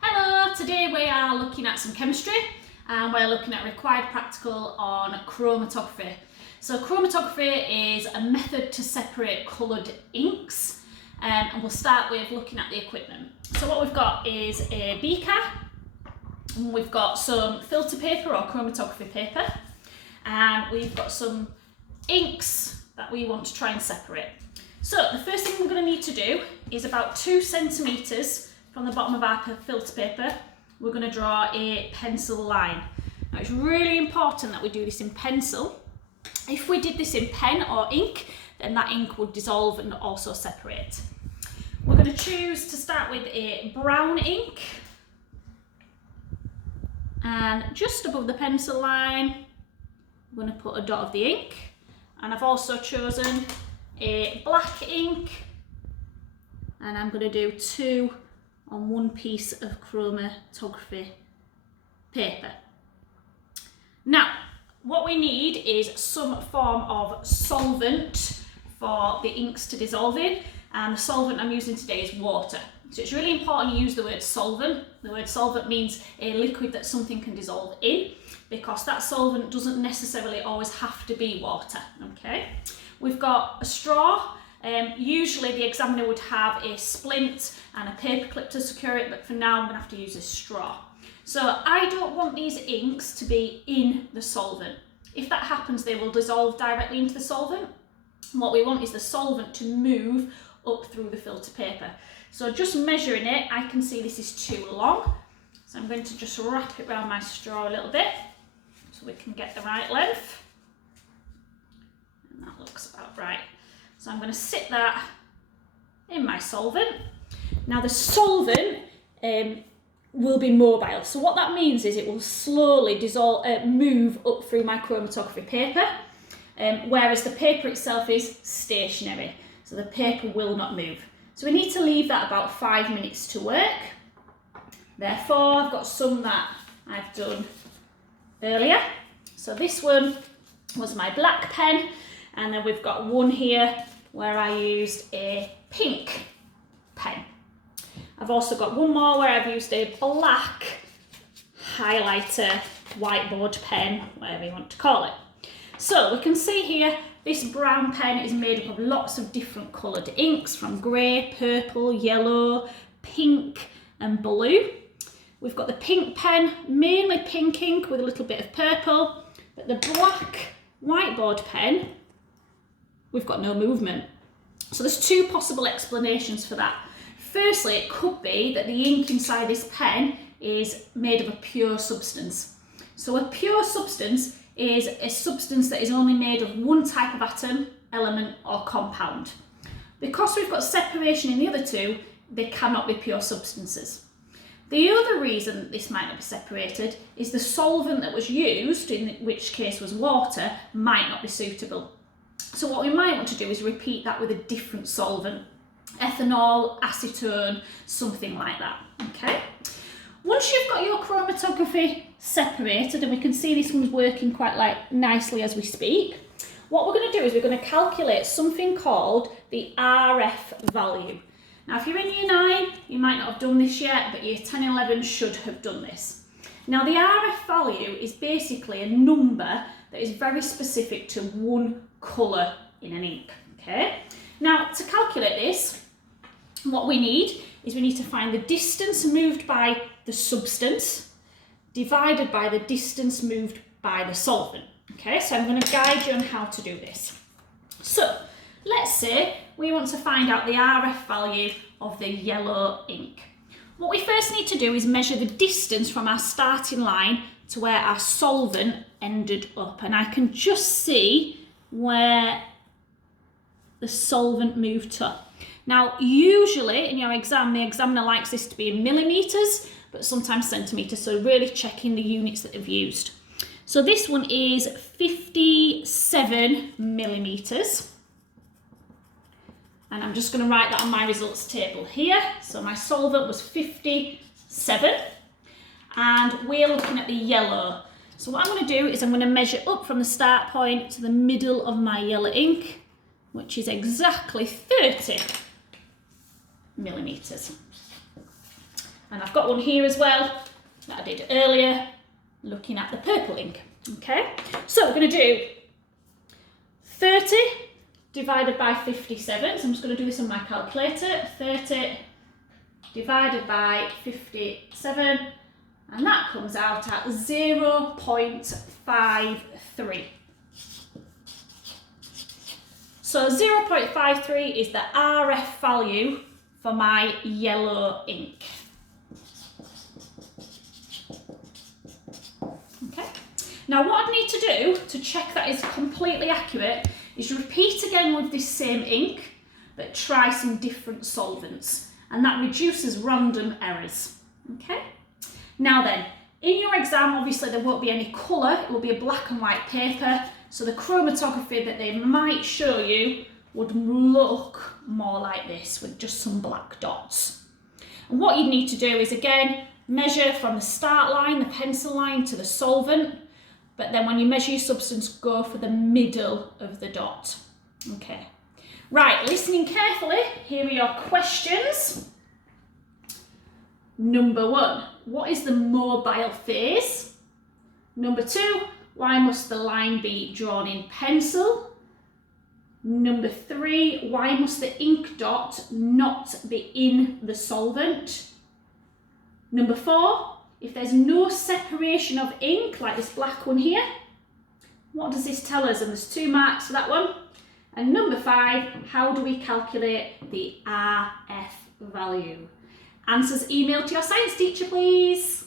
Hello, today we are looking at some chemistry and we're looking at required practical on chromatography. So chromatography is a method to separate coloured inks and we'll start with looking at the equipment. So what we've got is a beaker, and we've got some filter paper or chromatography paper, and we've got some inks that we want to try and separate. So the first thing we're going to need to do is about 2 centimetres from the bottom of our filter paper, we're going to draw a pencil line. Now it's really important that we do this in pencil. If we did this in pen or ink, then that ink would dissolve and also separate. We're going to choose to start with a brown ink, and just above the pencil line, I'm going to put a dot of the ink, and I've also chosen a black ink, and I'm going to do 2 on 1 piece of chromatography paper. Now, what we need is some form of solvent for the inks to dissolve in, and the solvent I'm using today is water. So it's really important you use the word solvent. The word solvent means a liquid that something can dissolve in, because that solvent doesn't necessarily always have to be water, okay? We've got a straw. Usually the examiner would have a splint and a paper clip to secure it, but for now I'm going to have to use a straw. So I don't want these inks to be in the solvent. If that happens, they will dissolve directly into the solvent. What we want is the solvent to move up through the filter paper. So just measuring it, I can see this is too long. So I'm going to just wrap it around my straw a little bit so we can get the right length. And that looks about right. So I'm going to sit that in my solvent. Now the solvent will be mobile. So what that means is it will slowly move up through my chromatography paper, whereas the paper itself is stationary. So the paper will not move. So we need to leave that about 5 minutes to work. Therefore, I've got some that I've done earlier. So this one was my black pen, and then we've got one here where I used a pink pen. I've also got one more where I've used a black highlighter, whiteboard pen, whatever you want to call it. So we can see here, this brown pen is made up of lots of different coloured inks, from grey, purple, yellow, pink and blue. We've got the pink pen, mainly pink ink with a little bit of purple, but the black whiteboard pen, we've got no movement. So there's 2 possible explanations for that. Firstly, it could be that the ink inside this pen is made of a pure substance. So a pure substance is a substance that is only made of one type of atom, element or compound. Because we've got separation in the other 2, they cannot be pure substances. The other reason that this might not be separated is the solvent that was used, in which case was water, might not be suitable. So what we might want to do is repeat that with a different solvent. Ethanol, acetone, something like that, okay? Once you've got your chromatography separated, and we can see this one's working quite nicely as we speak, what we're going to do is we're going to calculate something called the RF value. Now, if you're in Year 9, you might not have done this yet, but Year 10 and 11 should have done this. Now, the RF value is basically a number that is very specific to one colour in an ink, okay? Now, to calculate this, what we need is we need to find the distance moved by the substance divided by the distance moved by the solvent. Okay, so I'm going to guide you on how to do this. So, let's say we want to find out the RF value of the yellow ink. What we first need to do is measure the distance from our starting line to where our solvent ended up. And I can just see where the solvent moved to. Now, usually in your exam, the examiner likes this to be in millimetres, but sometimes centimetres, so really checking the units that they've used. So this one is 57 millimetres. And I'm just going to write that on my results table here. So my solvent was 57, and we're looking at the yellow. So what I'm going to do is I'm going to measure up from the start point to the middle of my yellow ink, which is exactly 30 millimetres. And I've got one here as well that I did earlier, looking at the purple ink. Okay, so we're going to do 30 divided by 57. So I'm just going to do this on my calculator. 30 divided by 57, and that comes out at 0.53. So 0.53 is the RF value for my yellow ink. Okay. Now what I need to do to check that is completely accurate is repeat again with this same ink, but try some different solvents, and that reduces random errors. Okay. Now then, in your exam, obviously there won't be any colour, it will be a black and white paper, so the chromatography that they might show you would look more like this with just some black dots. And what you need to do is, again, measure from the start line, the pencil line, to the solvent, but then when you measure your substance, go for the middle of the dot. Okay. Right, listening carefully, here are your questions. Number 1, what is the mobile phase? Number 2, why must the line be drawn in pencil? Number 3, why must the ink dot not be in the solvent? Number 4, if there's no separation of ink, like this black one here, what does this tell us? And there's 2 marks for that one. And number 5, how do we calculate the RF value? Answers emailed to your science teacher, please.